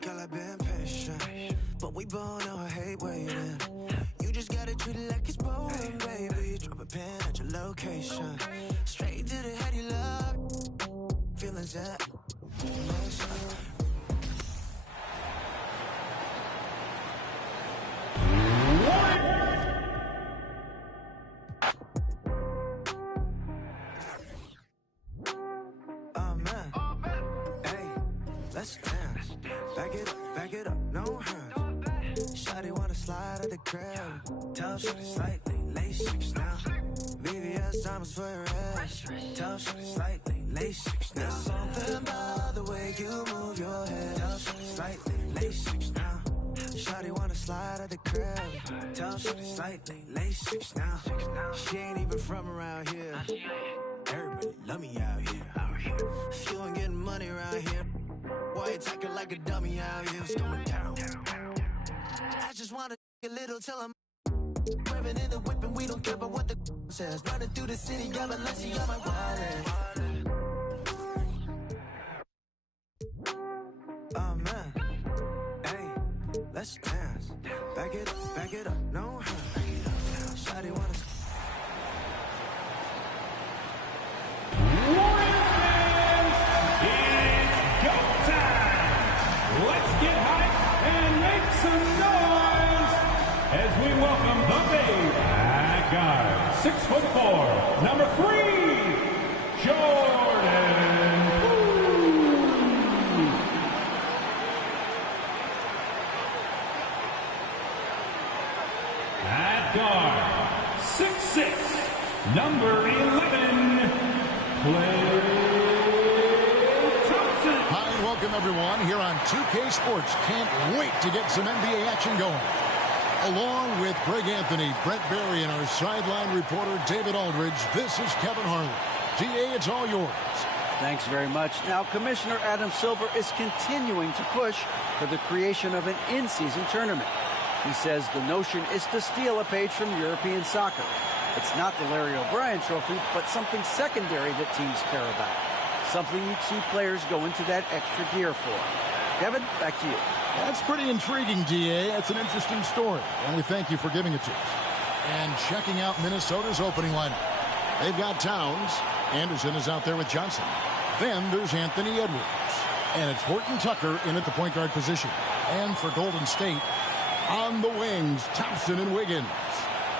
Girl, I've been patient, but we both know I hate waiting. You just gotta treat it like it's boring, baby. Drop a pin at your location. Straight to the head, you love. Feelings that. Oh man, hey, let's dance. Back it up, no hands. Shawty wanna slide at the crib. Tell Shawty slightly, lace 6 now. VVS diamonds for your ass. Tell Shawty slightly, lace 6 now. There's something about the way you move your head. Tell Shawty slightly, lace 6 now. Shawty wanna slide at the crib. Tell Shawty slightly, lace 6 now. She ain't even from around here. Everybody love me out here. If you ain't getting money around here, why you talking like a dummy out here? It's going down. I just wanna a little till I'm revving in the whip and we don't care about what the says. Running through the city, got Balenciaga on my wallet. Oh man, hey, let's dance. Back it up, no hands. Shawty wanna. Let's get hyped and make some noise as we welcome the big bad guy, 6'4", number 3, Jordan Poole. At guard, 6'6", number 11, Klay. Welcome, everyone, here on 2K Sports. Can't wait to get some NBA action going. Along with Greg Anthony, Brent Barry, and our sideline reporter, David Aldridge, this is Kevin Harlan. DA, it's all yours. Thanks very much. Now, Commissioner Adam Silver is continuing to push for the creation of an in-season tournament. He says the notion is to steal a page from European soccer. It's not the Larry O'Brien Trophy, but something secondary that teams care about. Something you'd see players go into that extra gear for. Kevin, back to you. That's pretty intriguing, DA. That's an interesting story, and we thank you for giving it to us. And checking out Minnesota's opening lineup. They've got Towns. Anderson is out there with Johnson. Then there's Anthony Edwards. And it's Horton Tucker in at the point guard position. And for Golden State, on the wings, Thompson and Wiggins.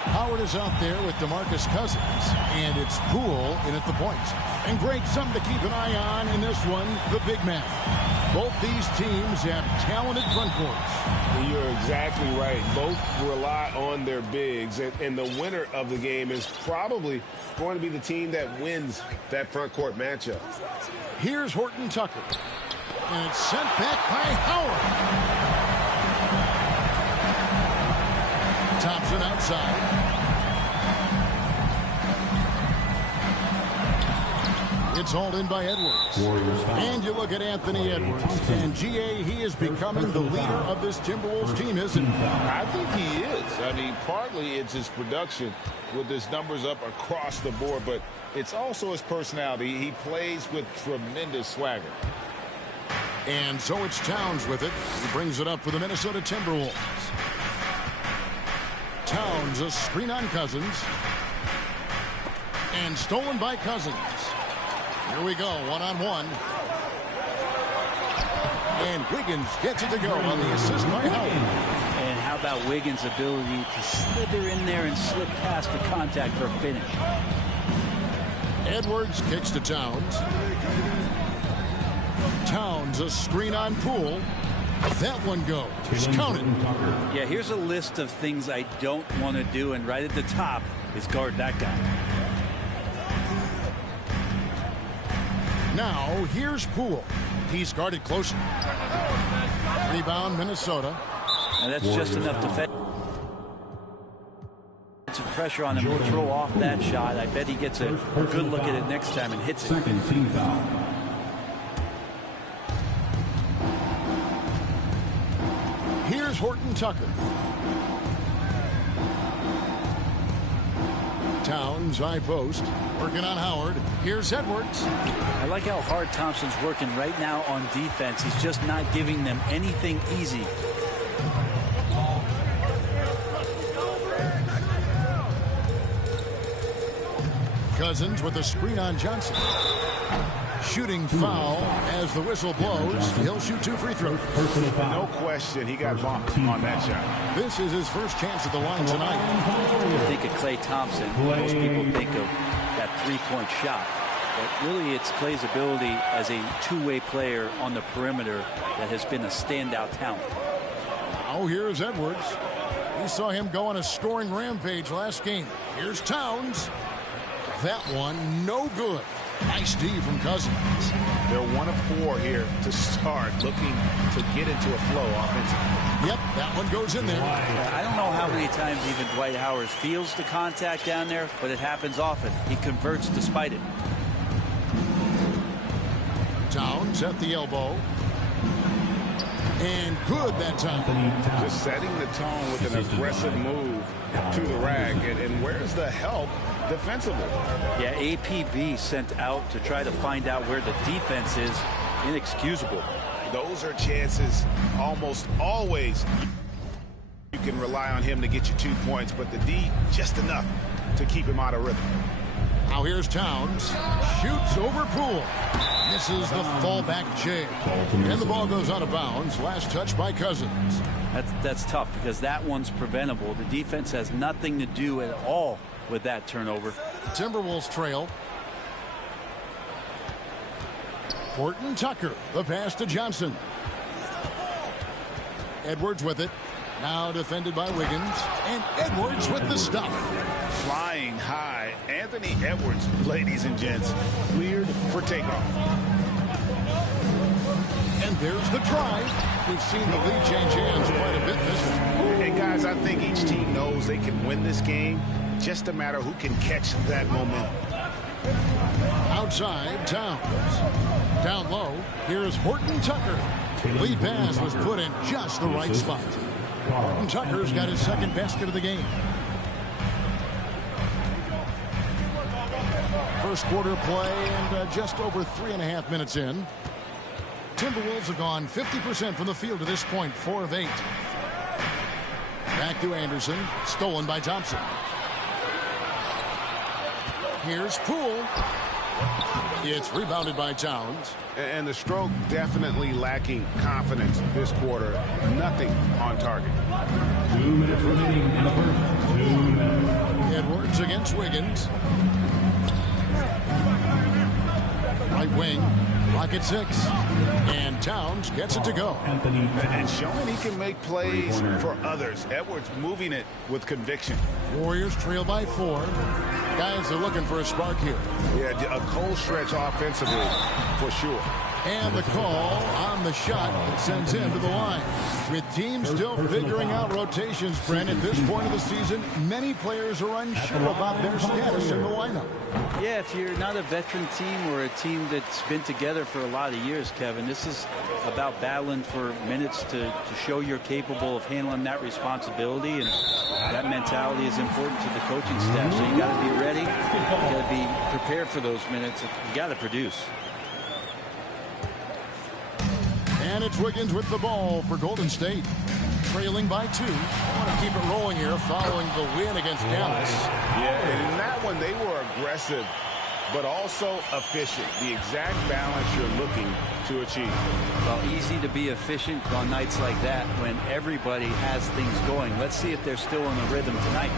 Howard is out there with DeMarcus Cousins, and it's Poole in at the point. And Greg, something to keep an eye on in this one, the big man. Both these teams have talented front courts. You're exactly right. Both rely on their bigs, and the winner of the game is probably going to be the team that wins that front court matchup. Here's Horton Tucker, and it's sent back by Howard. Thompson outside. It's hauled in by Edwards. And you look at Anthony Edwards. And, GA, he is becoming the leader of this Timberwolves team, isn't he? I think he is. I mean, partly it's his production with his numbers up across the board, but it's also his personality. He plays with tremendous swagger. And so it's Towns with it. He brings it up for the Minnesota Timberwolves. Towns, a screen on Cousins. And stolen by Cousins. Here we go, one-on-one. And Wiggins gets it to go on the assist by Howard. And how about Wiggins' ability to slither in there and slip past the contact for a finish? Edwards kicks to Towns. Towns, a screen on Poole. That one goes. Counted. Yeah, here's a list of things I don't want to do, and right at the top is guard that guy. Now, here's Poole. He's guarded closely. Rebound, Minnesota. And that's just enough defensive pressure on him to throw off that shot. I bet he gets a good look at it next time and hits it. Second team foul. Here's Horton Tucker. Towns, high post. Working on Howard. Here's Edwards. I like how hard Thompson's working right now on defense. He's just not giving them anything easy. Cousins with a screen on Johnson. Shooting foul as the whistle blows. He'll shoot 2 free throws. No question, he got bumped on that shot. This is his first chance at the line tonight. When you think of Klay Thompson, most people think of that three-point shot. But really, it's Klay's ability as a two-way player on the perimeter that has been a standout talent. Now here's Edwards. We saw him go on a scoring rampage last game. Here's Towns. That one, no good. Nice D from Cousins. They're 1 of 4 here to start, looking to get into a flow offensively. Yep, that one goes in there. I don't know how many times even Dwight Howard feels the contact down there, but it happens often. He converts despite it. Towns at the elbow. And good that time. Just setting the tone with an aggressive move to the rack. And where's the help defensively? Yeah, APB sent out to try to find out where the defense is. Inexcusable. Those are chances almost always. You can rely on him to get you 2 points, but the D just enough to keep him out of rhythm. Now here's Towns. Shoots over Poole. Misses the fallback jam. And the ball goes out of bounds. Last touch by Cousins. That's tough because that one's preventable. The defense has nothing to do at all with that turnover. Timberwolves trail. Horton Tucker. The pass to Johnson. Edwards with it. Now defended by Wiggins. And Edwards with the stuff. Flying high. Anthony Edwards, ladies and gents, cleared for takeoff. And there's the drive. We've seen the lead change hands quite a bit this one. And guys, I think each team knows they can win this game. Just a matter who can catch that momentum. Outside, Towns. Down low, here's Horton Tucker. Lead pass was put in just the right spot. Horton Tucker's got his second basket of the game. First quarter play and just over 3.5 minutes in. Timberwolves have gone 50% from the field to this point, 4 of 8. Back to Anderson, stolen by Thompson. Here's Poole. It's rebounded by Towns. And the stroke definitely lacking confidence this quarter. Nothing on target. 2 minutes remaining in the first. 2 minutes. Edwards against Wiggins. Right wing. Rocket 6. And Towns gets it to go. And showing he can make plays for others. Edwards moving it with conviction. Warriors trail by 4. Guys are looking for a spark here. Yeah, a cold stretch offensively for sure. And the call on the shot sends him to the line. With teams still figuring out rotations, Brent, at this point of the season, many players are unsure about their status in the lineup. Yeah, if you're not a veteran team or a team that's been together for a lot of years, Kevin, this is about battling for minutes to show you're capable of handling that responsibility, and that mentality is important to the coaching staff. So you got to be ready, you got to be prepared for those minutes. You got to produce. And it's Wiggins with the ball for Golden State. Trailing by 2. I want to keep it rolling here following the win against Dallas. Yeah, and in that one, they were aggressive but also efficient. The exact balance you're looking to achieve. Well, easy to be efficient on nights like that when everybody has things going. Let's see if they're still in the rhythm tonight.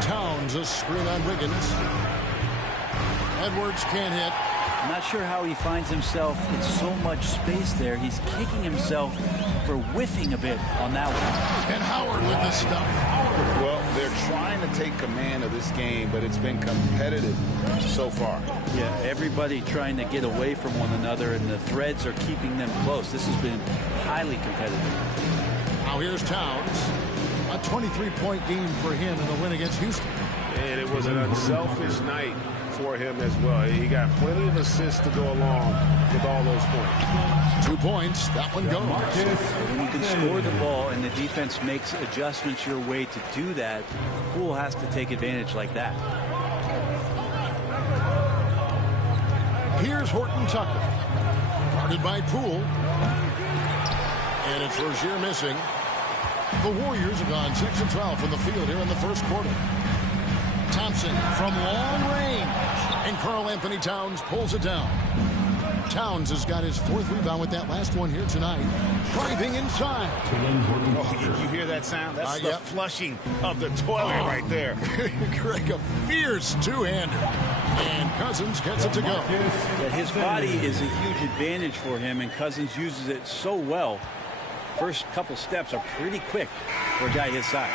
Towns, a screen on Wiggins. Edwards can't hit. I'm not sure how he finds himself in so much space there. He's kicking himself for whiffing a bit on that one. And Howard with the stuff. Well, they're trying to take command of this game, but it's been competitive so far. Yeah, everybody trying to get away from one another, and the threads are keeping them close. This has been highly competitive. Now here's Towns. A 23-point game for him in the win against Houston. And it was an unselfish night for him as well. He got plenty of assists to go along with all those points. 2 points. That one goes. When you can score the ball and the defense makes adjustments your way to do that, Poole has to take advantage like that. Here's Horton Tucker. Guarded by Poole. And it's Rozier missing. The Warriors have gone 6 of 12 from the field here in the first quarter. Thompson from long range. And Karl-Anthony Towns pulls it down. Towns has got his 4th rebound with that last one here tonight. Driving inside. Oh, you hear that sound? That's the flushing of the toilet right there. Greg, a fierce two-hander. And Cousins gets it to go. Yeah, his body is a huge advantage for him, and Cousins uses it so well. First couple steps are pretty quick for a guy his size.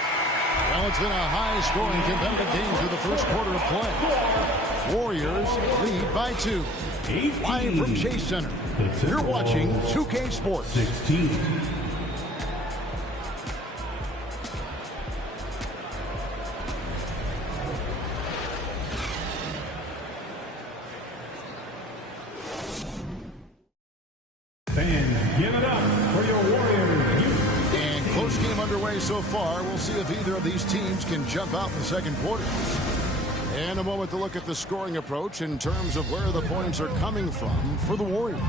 Well, it's been a high-scoring competitive game through the first quarter of play. Warriors lead by 2. Live from Chase Center, you're watching 2K Sports. 16. Fans, give it up for your Warriors. And close game underway so far. We'll see if either of these teams can jump out in the second quarter. And a moment to look at the scoring approach in terms of where the points are coming from for the Warriors.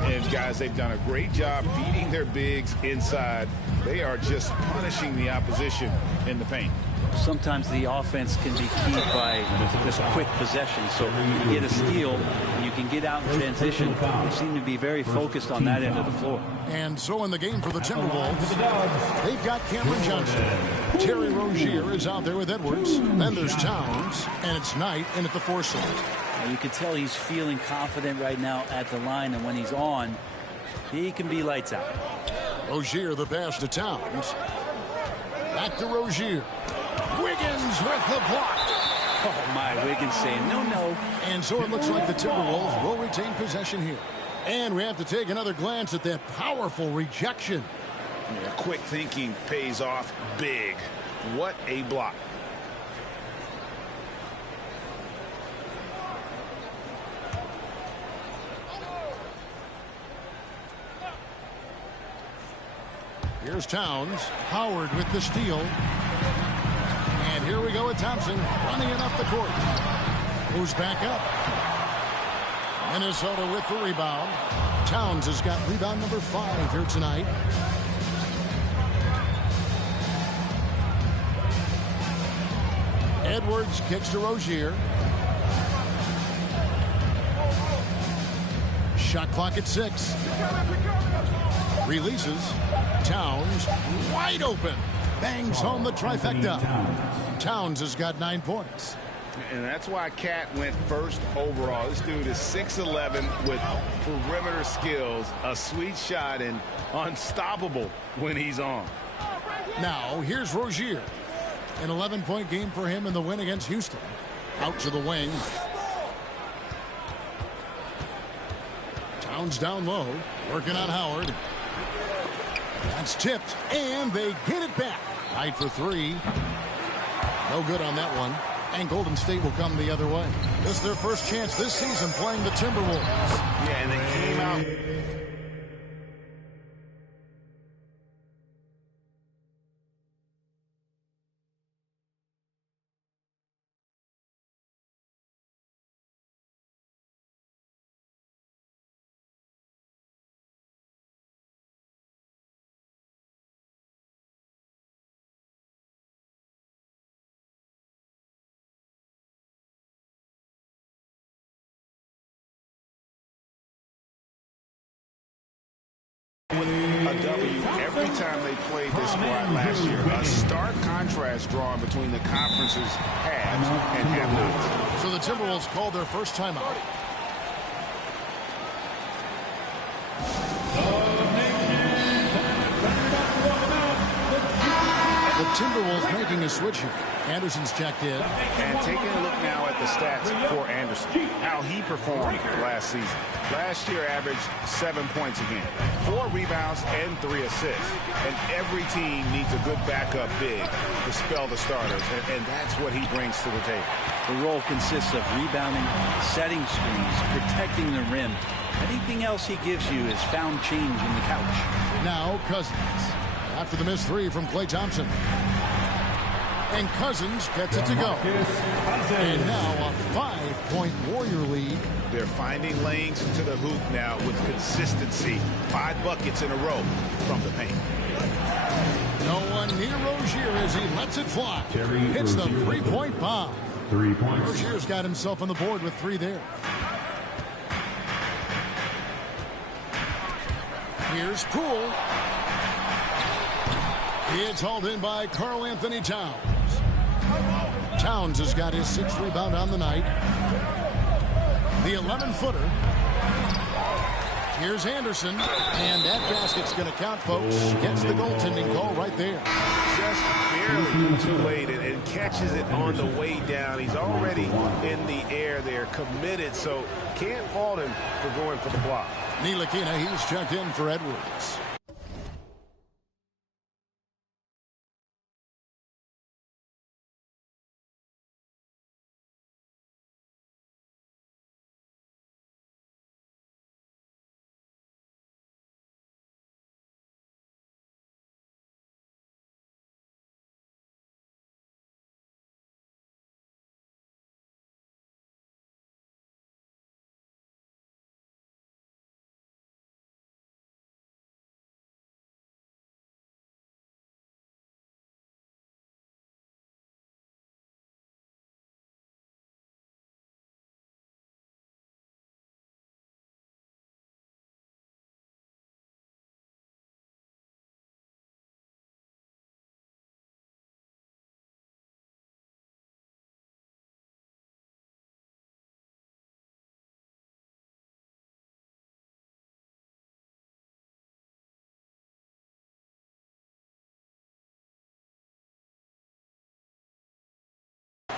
And guys, they've done a great job feeding their bigs inside. They are just punishing the opposition in the paint. Sometimes the offense can be keyed by just quick possession. So you get a steal, and you can get out in transition. They seem to be very focused on that end of the floor. And so in the game for the Timberwolves, they've got Cameron Johnson. Terry Rozier is out there with Edwards. Then there's Towns, and it's Knight in at the 4 slot. You can tell he's feeling confident right now at the line, and when he's on, he can be lights out. Rozier the pass to Towns. Back to Rozier. Wiggins with the block. Oh, my, Wiggins saying no, no. And so it looks like the Timberwolves will retain possession here. And we have to take another glance at that powerful rejection. Yeah, quick thinking pays off big. What a block. Here's Towns. Howard with the steal. And here we go with Thompson running it up the court. Moves back up. Minnesota with the rebound. Towns has got rebound number 5 here tonight. Edwards kicks to Rozier. Shot clock at 6. Releases. Towns wide open. Bangs home the trifecta. Towns has got 9 points. And that's why Cat went first overall. This dude is 6'11" with perimeter skills, a sweet shot, and unstoppable when he's on. Now, here's Rozier. An 11-point game for him in the win against Houston. Out to the wing. Towns down low. Working on Howard. That's tipped, and they get it back. Tied for 3. No good on that one. And Golden State will come the other way. This is their first chance this season playing the Timberwolves. Yeah, and they came out time they played this squad last year. A stark contrast drawn between the conference's halves and half-nots. So the Timberwolves called their first timeout. The Timberwolves making a switch here. Anderson's checked in. And taking a look now at the stats for Anderson, how he performed last season. Last year averaged 7 points a game, 4 rebounds, and 3 assists. And every team needs a good backup big to spell the starters, and that's what he brings to the table. The role consists of rebounding, setting screens, protecting the rim. Anything else he gives you is found change in the couch. Now Cousins. After the missed three from Klay Thompson. And Cousins gets it to go. And now a 5-point Warrior lead. They're finding lanes into the hoop now with consistency. 5 buckets in a row from the paint. No one near Rozier as he lets it fly. Hits the three-point bomb. 3 points. Rozier's got himself on the board with 3 there. Here's Poole. It's hauled in by Karl Anthony Towns. Towns has got his 6th rebound on the night. The 11-footer. Here's Anderson. And that basket's going to count, folks. Gets the goaltending call right there. Just barely too late and catches it on the way down. He's already in the air there, committed, so can't fault him for going for the block. Ntilikina, he's checked in for Edwards.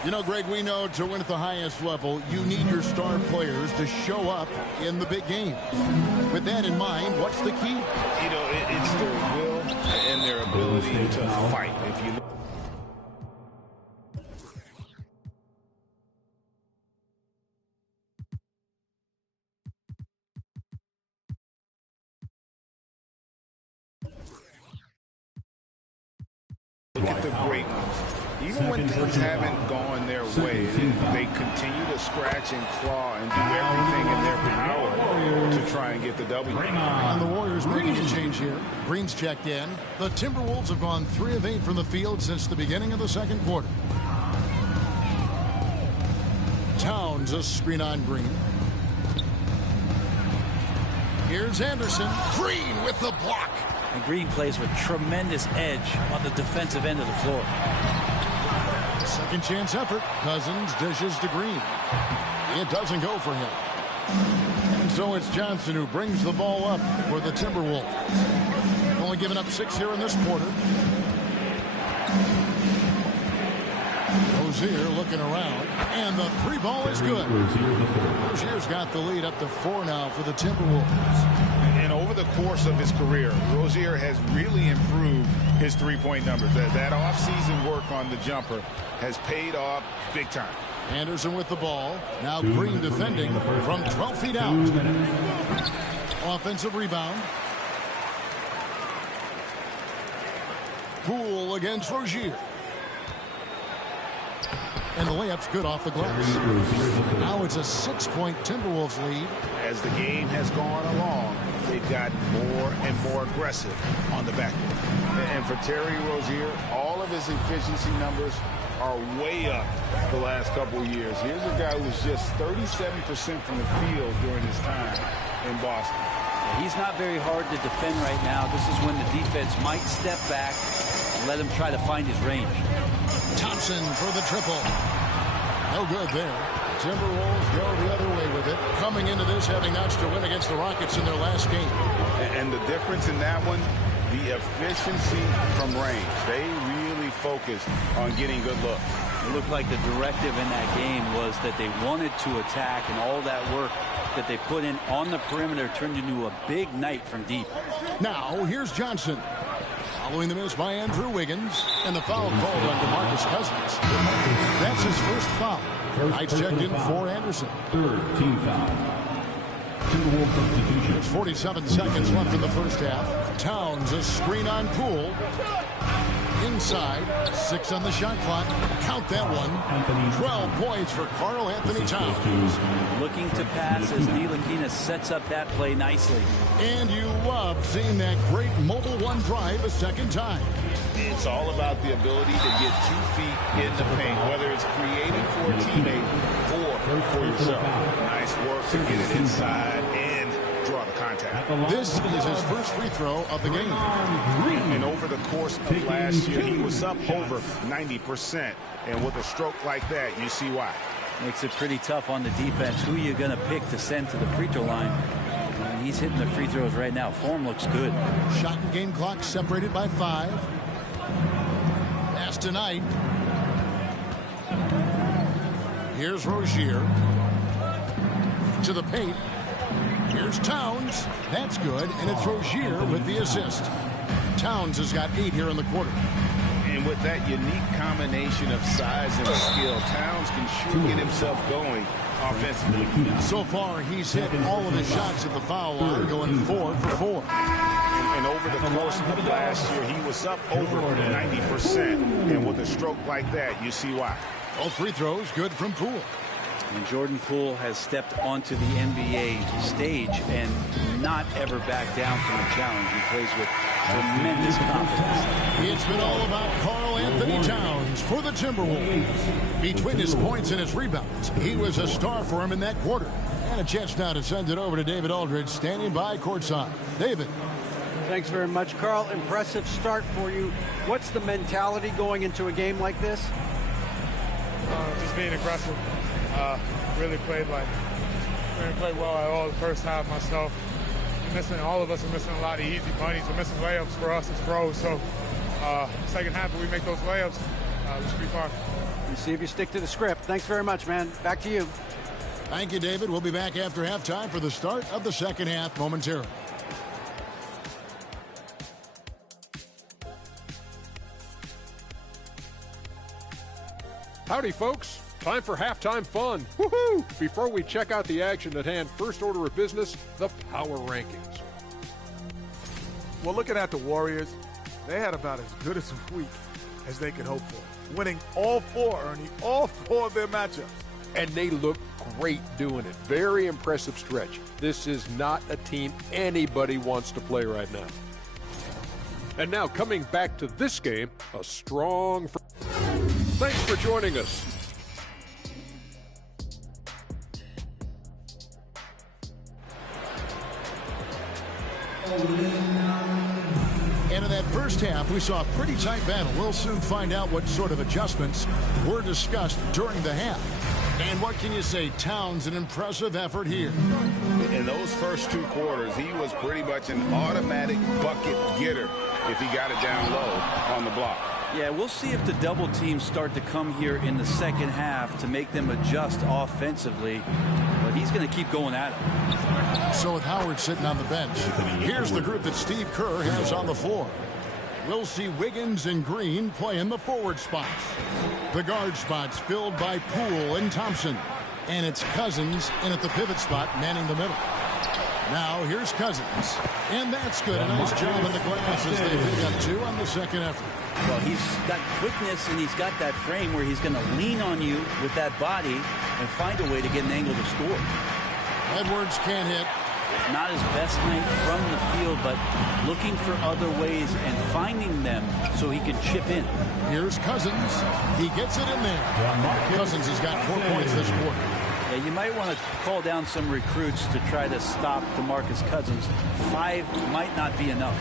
You know, Greg, we know to win at the highest level, you need your star players to show up in the big games. With that in mind, what's the key? You know, it's their will and their ability to fight. If you look at the great ones, even when things haven't gone their way, they continue to scratch and claw and do everything in their power to try and get the W. And the Warriors making a change here. Green's checked in. The Timberwolves have gone 3 of 8 from the field since the beginning of the second quarter. Towns a screen on Green. Here's Anderson. Green with the block. And Green plays with tremendous edge on the defensive end of the floor. Second chance effort. Cousins dishes to Green. It doesn't go for him. And so it's Johnson who brings the ball up for the Timberwolves. Only giving up 6 here in this quarter. Rozier looking around. And the 3 ball is good. Rozier's got the lead up to 4 now for the Timberwolves. And over the course of his career, Rozier has really improved his three-point numbers. That off-season work on the jumper has paid off big time. Anderson with the ball. Now Green defending from 12 feet out. Offensive rebound. Poole against Rozier. And the layup's good off the glass. Now it's a 6-point Timberwolves lead. As the game has gone along, they've gotten more and more aggressive on the back end. And for Terry Rozier, all of his efficiency numbers are way up the last couple of years. Here's a guy who was just 37% from the field during his time in Boston. He's not very hard to defend right now. This is when the defense might step back and let him try to find his range. Thompson for the triple. No good there. Timberwolves go the other way with it, coming into this having notched a win against the Rockets in their last game. And the difference in that one, the efficiency from range. They really focused on getting good looks. It looked like the directive in that game was that they wanted to attack, and all that work that they put in on the perimeter turned into a big night from deep. Now, here's Johnson. Following the miss by Andrew Wiggins, and the foul called on DeMarcus Cousins. That's his first foul. Knights checked in for Anderson. Third team foul. Timberwolves substitution. There's 47 seconds left in the first half. Towns a screen on Poole. Inside, 6 on the shot clock. Count that one. 12 points for Karl Anthony Towns. Looking to pass as Ntilikina sets up that play nicely. And you love seeing that great mobile one drive a second time. It's all about the ability to get 2 feet in the paint, whether it's creating for a teammate or for yourself. Nice work to get it inside and draw the contact. This is his first free throw of the game. And over the course of last year, he was up over 90%. And with a stroke like that, you see why. Makes it pretty tough on the defense. Who are you going to pick to send to the free throw line? And he's hitting the free throws right now. Form looks good. Shot and game clock separated by 5. Pass tonight. Here's Rozier. To the paint. Here's Towns. That's good, and it's Rozier with the assist. Towns has got 8 here in the quarter. And with that unique combination of size and skill, Towns can sure get himself going offensively. So far, he's hit all of his shots at the foul line, going 4 for 4. And over the course of last year, he was up over 90%. And with a stroke like that, you see why. Both free throws good from Poole. And Jordan Poole has stepped onto the NBA stage and not ever backed down from a challenge. He plays with tremendous confidence. It's been all about Karl Anthony Towns for the Timberwolves. Between his points and his rebounds, he was a star for him in that quarter. And a chance now to send it over to David Aldridge, standing by courtside. David. Thanks very much, Karl. Impressive start for you. What's the mentality going into a game like this? Just being aggressive. Really played well at all the first half myself. All of us are missing a lot of easy bunnies. We're missing layups for us as pros. So second half, if we make those layups, we should be fine. We'll see if you stick to the script. Thanks very much, man. Back to you. Thank you, David. We'll be back after halftime for the start of the second half momentarily. Howdy, folks. Time for halftime fun. Woohoo! Before we check out the action at hand, first order of business, the power rankings. Well, looking at the Warriors, they had about as good as a week as they could hope for. Winning all 4, Ernie, all 4 of their matchups. And they look great doing it. Very impressive stretch. This is not a team anybody wants to play right now. And now coming back to this game, a strong... Thanks for joining us. And in that first half, we saw a pretty tight battle. We'll soon find out what sort of adjustments were discussed during the half. And what can you say? Towns, an impressive effort here. In those first 2 quarters, he was pretty much an automatic bucket getter if he got it down low on the block. Yeah, we'll see if the double teams start to come here in the second half to make them adjust offensively. But he's going to keep going at it. So with Howard sitting on the bench, here's the group that Steve Kerr has on the floor. We'll see Wiggins and Green play in the forward spots. The guard spots filled by Poole and Thompson. And it's Cousins in at the pivot spot, manning the middle. Now here's Cousins. And that's good. A nice job in the glass as they pick up 2 on the second effort. Well, he's got quickness and he's got that frame where he's going to lean on you with that body and find a way to get an angle to score. Edwards can't hit. Not his best night from the field, but looking for other ways and finding them so he can chip in. Here's Cousins. He gets it in there. Cousins has got 4 points this quarter. Yeah, you might want to call down some recruits to try to stop DeMarcus Cousins. 5 might not be enough.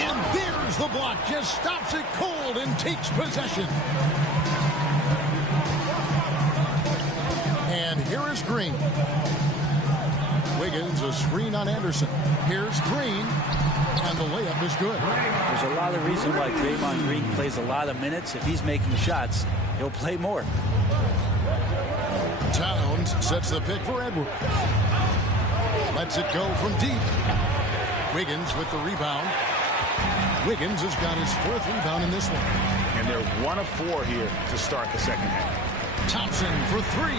And there's the block. Just stops it cold and takes possession. And here is Green. Wiggins, a screen on Anderson. Here's Green, and the layup is good. There's a lot of reason why Draymond Green plays a lot of minutes. If he's making shots, he'll play more. Towns sets the pick for Edwards. Lets it go from deep. Wiggins with the rebound. Wiggins has got his 4th rebound in this one. And they're 1 of 4 here to start the second half. Thompson for 3.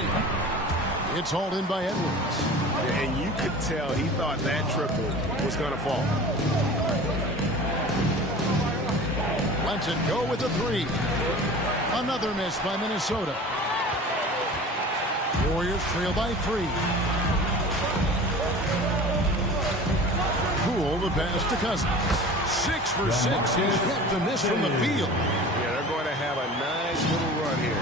It's hauled in by Edwards. And you could tell he thought that triple was going to fall. Lets it go with the 3. Another miss by Minnesota. Warriors trail by 3. Poole the pass to Cousins. 6 for 6. He's hit the miss from the field. Yeah, they're going to have a nice little run here.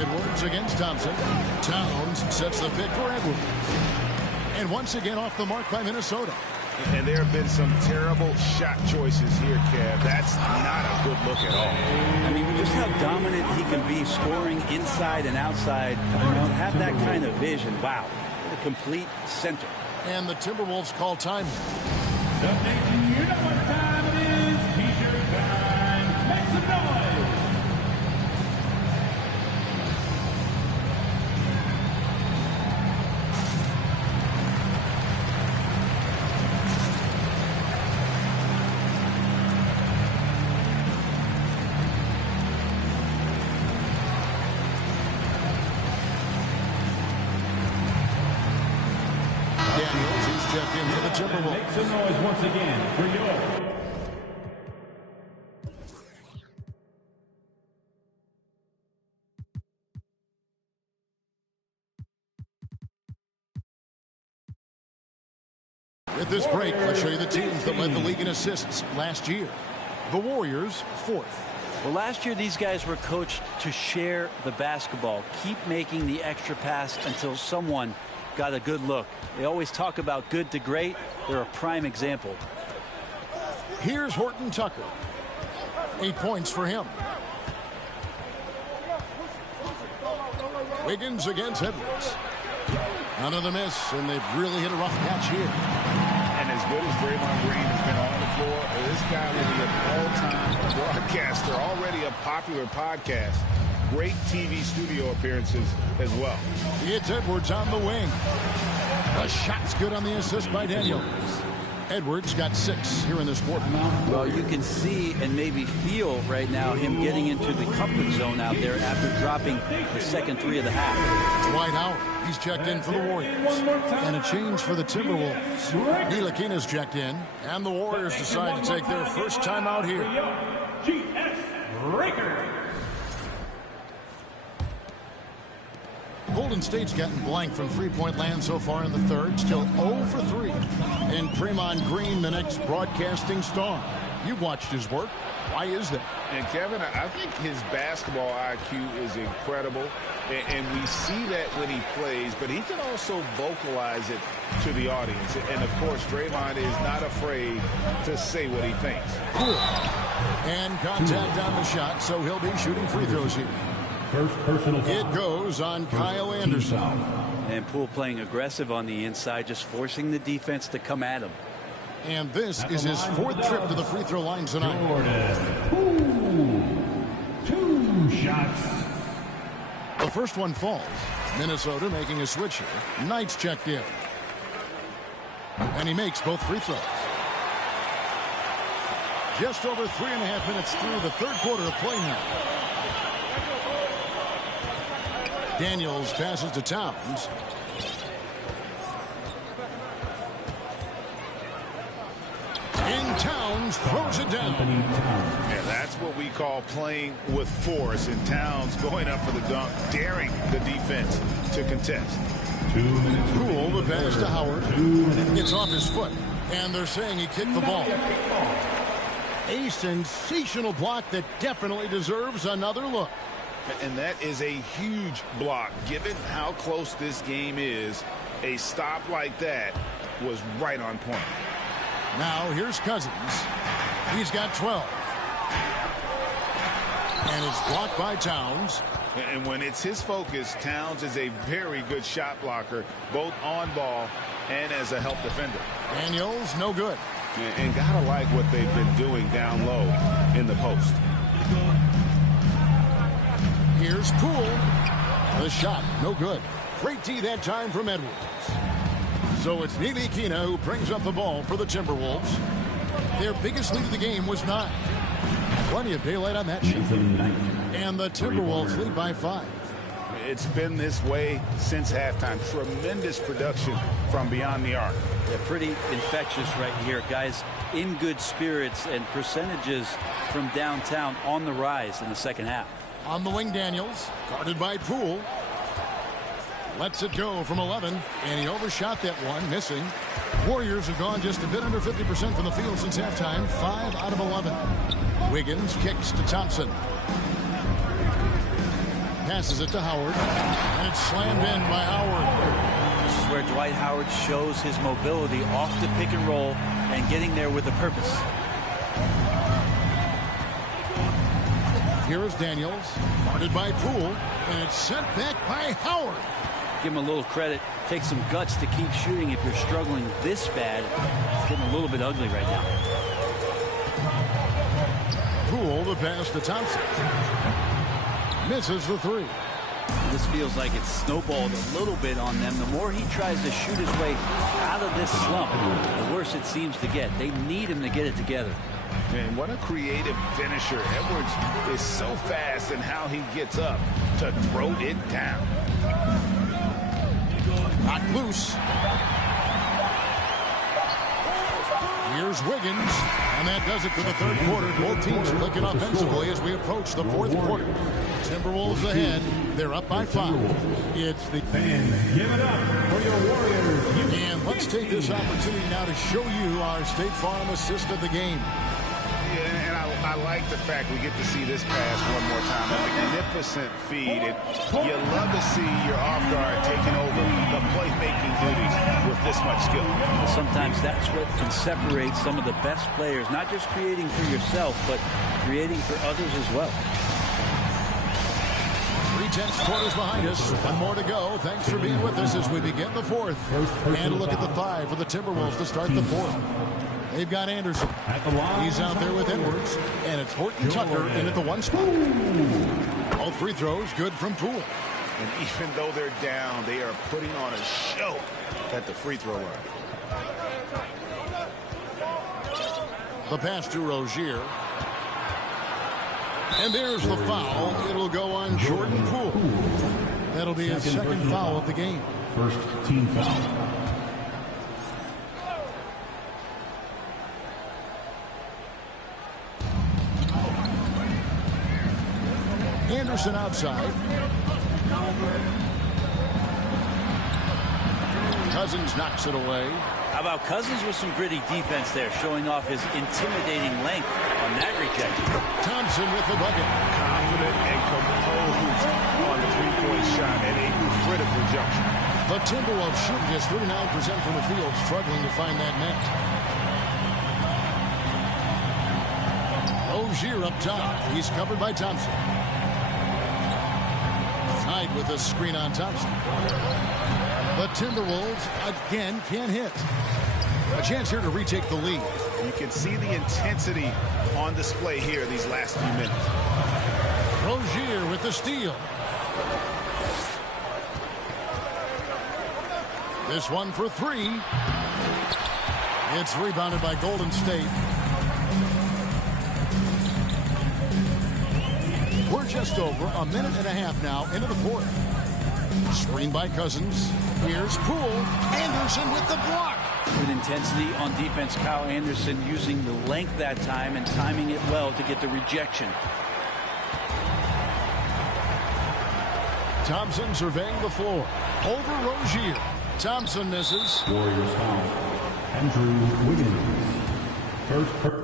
Edwards against Thompson. Towns sets the pick for Edwards. And once again off the mark by Minnesota. And there have been some terrible shot choices here, Kev. That's not a good look at all. I mean, just how dominant he can be scoring inside and outside. Have that kind of vision. Wow. What a complete center. And the Timberwolves call time. You know what time it is. T-shirt time. Make some noise. Daniels, he's checked in for the Timberwolves. Make some noise once again for York. With this break, let's show you the teams that led the league in assists last year. The Warriors, 4th. Well, last year these guys were coached to share the basketball, keep making the extra pass until someone got a good look. They always talk about good to great. They're a prime example. Here's Horton Tucker. 8 points for him. Wiggins against Edwards. Another miss, and they've really hit a rough patch here. And as good as Draymond Green has been on the floor, this guy will be an all-time broadcaster, already a popular podcast. Great TV studio appearances as well. It's Edwards on the wing. The shot's good on the assist by Daniels. Edwards got 6 here in this quarter. Well, you can see and maybe feel right now him getting into the comfort zone out there after dropping the second 3 of the half. Dwight Howard, he's checked in for the Warriors. And a change for the Timberwolves. Ntilikina's checked in, and the Warriors decide to take their first time out here. G.S. Raker. Golden State's gotten blank from three-point land so far in the third, still 0 for 3. And Draymond Green, the next broadcasting star. You've watched his work. Why is that? And Kevin, I think his basketball IQ is incredible, and we see that when he plays, but he can also vocalize it to the audience. And of course, Draymond is not afraid to say what he thinks. Cool. And contact on the shot, so he'll be shooting free throws here. First personal foul. It goes on Kyle Anderson. And Poole playing aggressive on the inside, just forcing the defense to come at him. And this is his 4th trip to the free throw line tonight. Jordan. 2 shots. The first one falls. Minnesota making a switch here. Knight's checked in. And he makes both free throws. Just over 3.5 minutes through the third quarter of play now. Daniels passes to Towns. And Towns throws it down. Yeah, that's what we call playing with force. And Towns going up for the dunk, daring the defense to contest. 2 minutes. Poole, the pass to Howard. It's off his foot. And they're saying he kicked the ball. A sensational block that definitely deserves another look. And that is a huge block. Given how close this game is, a stop like that was right on point. Now here's Cousins. He's got 12. And it's blocked by Towns. And when it's his focus, Towns is a very good shot blocker, both on ball and as a help defender. Daniels, no good. And gotta like what they've been doing down low in the post. Here's Poole. The shot, no good. Great D that time from Edwards. So it's Ntilikina who brings up the ball for the Timberwolves. Their biggest lead of the game was 9. Plenty of daylight on that shot. And the Timberwolves lead by 5. It's been this way since halftime. Tremendous production from beyond the arc. They're pretty infectious right here. Guys in good spirits, and percentages from downtown on the rise in the second half. On the wing, Daniels, guarded by Poole. Lets it go from 11, and he overshot that one, missing. Warriors have gone just a bit under 50% from the field since halftime, 5 out of 11. Wiggins kicks to Thompson. Passes it to Howard, and it's slammed in by Howard. This is where Dwight Howard shows his mobility off the pick and roll and getting there with a purpose. Here is Daniels, guarded by Poole, and it's sent back by Howard. Give him a little credit. Take some guts to keep shooting if you're struggling this bad. It's getting a little bit ugly right now. Poole the pass to Thompson. Misses the 3. This feels like it's snowballed a little bit on them. The more he tries to shoot his way out of this slump, the worse it seems to get. They need him to get it together. And what a creative finisher. Edwards is so fast in how he gets up to throw it down. Knocked loose. Here's Wiggins, and that does it for the third quarter. Both teams clicking offensively as we approach the fourth quarter. Timberwolves ahead. They're up by 5. It's the Fans, give it up for your Warriors. And let's take this opportunity now to show you our State Farm assist of the game. Yeah, and I like the fact we get to see this pass one more time. A magnificent feed. And you love to see your off guard taking over the playmaking duties with this much skill. Sometimes that's what can separate some of the best players, not just creating for yourself, but creating for others as well. 3/10 quarters behind us. One more to go. Thanks for being with us as we begin the fourth. And a look at the 5 for the Timberwolves to start the fourth. They've got Anderson. He's out there with Edwards. And it's Horton Tucker in at the 1 spot. All free throws good from Poole. And even though they're down, they are putting on a show at the free throw line. The pass to Rozier. And there's the foul. It'll go on Jordan Poole. That'll be his second foul of the game. First team foul. Anderson outside. Cousins knocks it away. How about Cousins with some gritty defense there, showing off his intimidating length on that rejection. Thompson with the bucket. Confident and composed on the three-point shot at a critical junction. The Timberwolves shooting just 39% from the field, struggling to find that net. Rozier up top. He's covered by Thompson. Tied with a screen on Thompson. The Timberwolves again can't hit. A chance here to retake the lead. You can see the intensity on display here these last few minutes. Rozier with the steal. This one for 3. It's rebounded by Golden State. We're just over a minute and a half now into the fourth. Screen by Cousins. Here's Poole. Anderson with the block. Good intensity on defense. Kyle Anderson using the length that time and timing it well to get the rejection. Thompson surveying the floor. Over Rozier. Thompson misses. Warriors foul. Andrew Wiggins. First.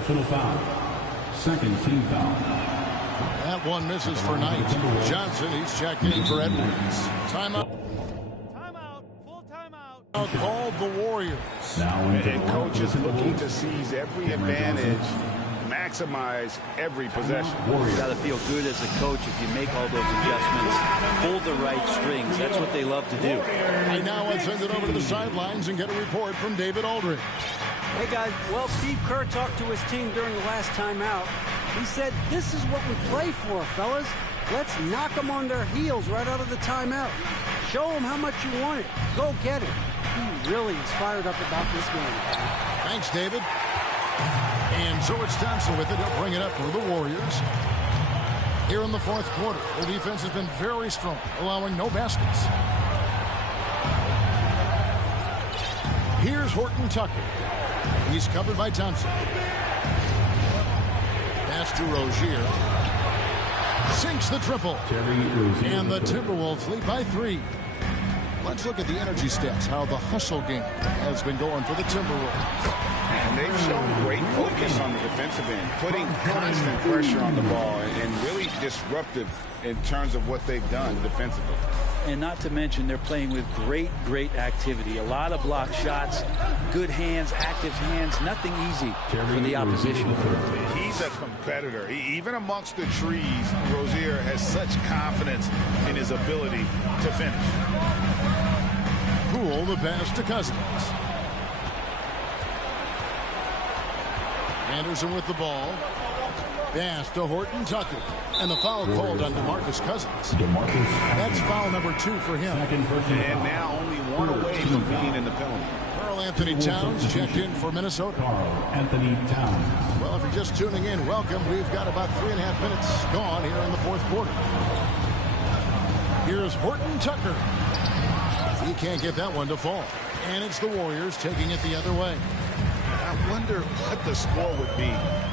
Personal foul. Second team foul. That one misses for Knight. Johnson, he's checked in for Edwards. Timeout. Full timeout. Called the Warriors. And coach is looking to seize every advantage, maximize every possession. You got to feel good as a coach if you make all those adjustments, pull the right strings. That's what they love to do. And now let's send it over to the sidelines and get a report from David Aldridge. Hey, guys. Well, Steve Kerr talked to his team during the last timeout. He said, this is what we play for, fellas. Let's knock them on their heels right out of the timeout. Show them how much you want it. Go get it. He really is fired up about this game. Thanks, David. And so it's Thompson with it. He'll bring it up for the Warriors. Here in the fourth quarter, the defense has been very strong, allowing no baskets. Here's Horton Tucker. He's covered by Thompson. Pass to Rozier. Sinks the triple. And the Timberwolves lead by 3. Let's look at the energy stats, how the hustle game has been going for the Timberwolves. And they've shown great focus on the defensive end, putting constant pressure on the ball and really disruptive in terms of what they've done defensively. And not to mention, they're playing with great activity. A lot of block shots, good hands, active hands. Nothing easy for the opposition. He's a competitor. Even amongst the trees, Rozier has such confidence in his ability to finish. Poole, the pass to Cousins. Anderson with the ball. Pass to Horton Tucker. And the foul called on DeMarcus Cousins. That's foul number 2 for him. And now only 1 away from being in the penalty. Karl Anthony Towns checked in for Minnesota. Karl Anthony Towns. Well, if you're just tuning in, welcome. We've got about 3.5 minutes gone here in the fourth quarter. Here's Horton Tucker. He can't get that one to fall. And it's the Warriors taking it the other way. I wonder what the score would be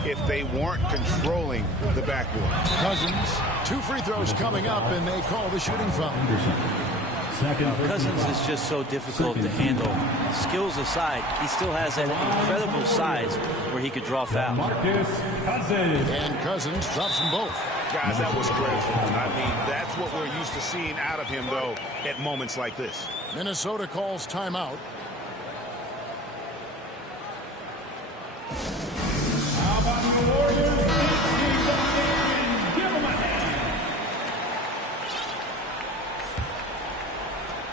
if they weren't controlling the backboard. Cousins, 2 free throws coming up, and they call the shooting foul. Cousins is just so difficult to handle. Skills aside, he still has that incredible size where he could draw fouls. And Cousins drops them both. Guys, that was critical. I mean, that's what we're used to seeing out of him, though, at moments like this. Minnesota calls timeout. How about the Warriors? Give them a hand.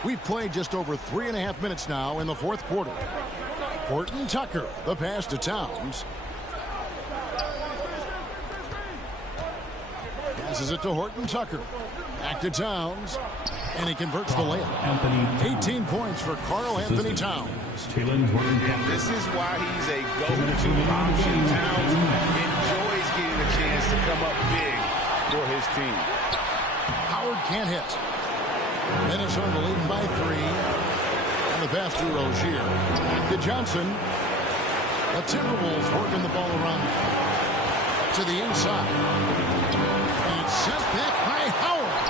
We've played just over 3.5 minutes now in the fourth quarter. Horton Tucker, the pass to Towns. Passes it to Horton Tucker. Back to Towns. And he converts the layup. 18 points for Karl Anthony Towns. And this is why he's a go-to option. Towns enjoys getting a chance to come up big for his team. Howard can't hit. Minnesota leading by 3. And the pass to Rozier. To Johnson. The Timberwolves working the ball around to the inside. And sent back by Howard.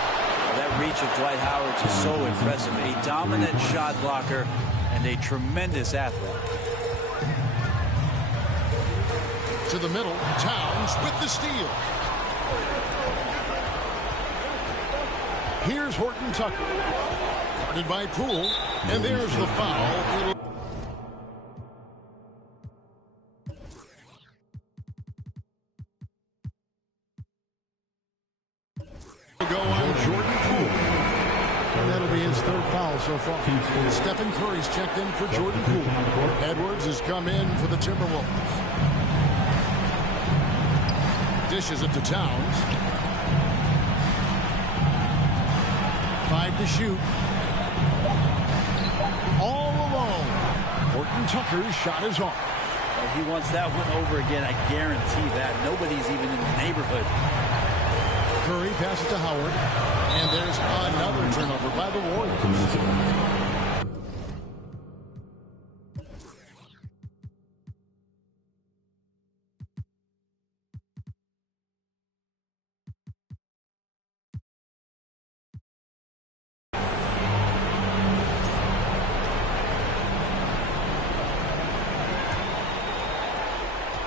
That reach of Dwight Howard is so impressive. A dominant shot blocker and a tremendous athlete. To the middle, Towns with the steal. Here's Horton Tucker. Guarded by Poole. And there's the foul. Go on Jordan Poole. And that'll be his 3rd foul so far. Stephen Curry's checked in for Jordan Poole. Edwards has come in for the Timberwolves. Dishes it to Towns. 5 to shoot. All alone. Horton Tucker's shot is off. He wants that one over again. I guarantee that. Nobody's even in the neighborhood. Curry passes to Howard. And there's another turnover by the Warriors.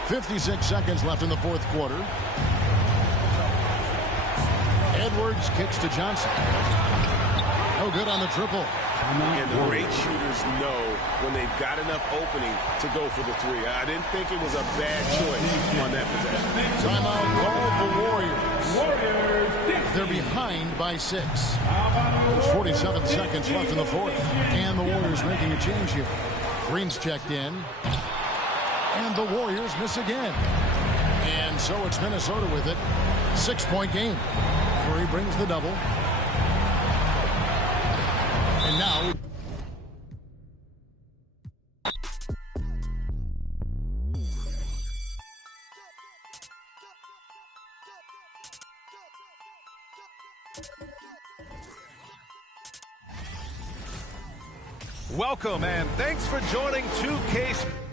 56 seconds left in the fourth quarter. Edwards kicks to Johnson. No good on the triple. And the great shooters know when they've got enough opening to go for the three. I didn't think it was a bad choice on that possession. Timeout called the Warriors. They're behind by 6. There's 47 seconds left in the fourth. And the Warriors making a change here. Green's checked in. And the Warriors miss again. And so it's Minnesota with it. 6-point game. Curry brings the double. And now... Welcome and thanks for joining 2K.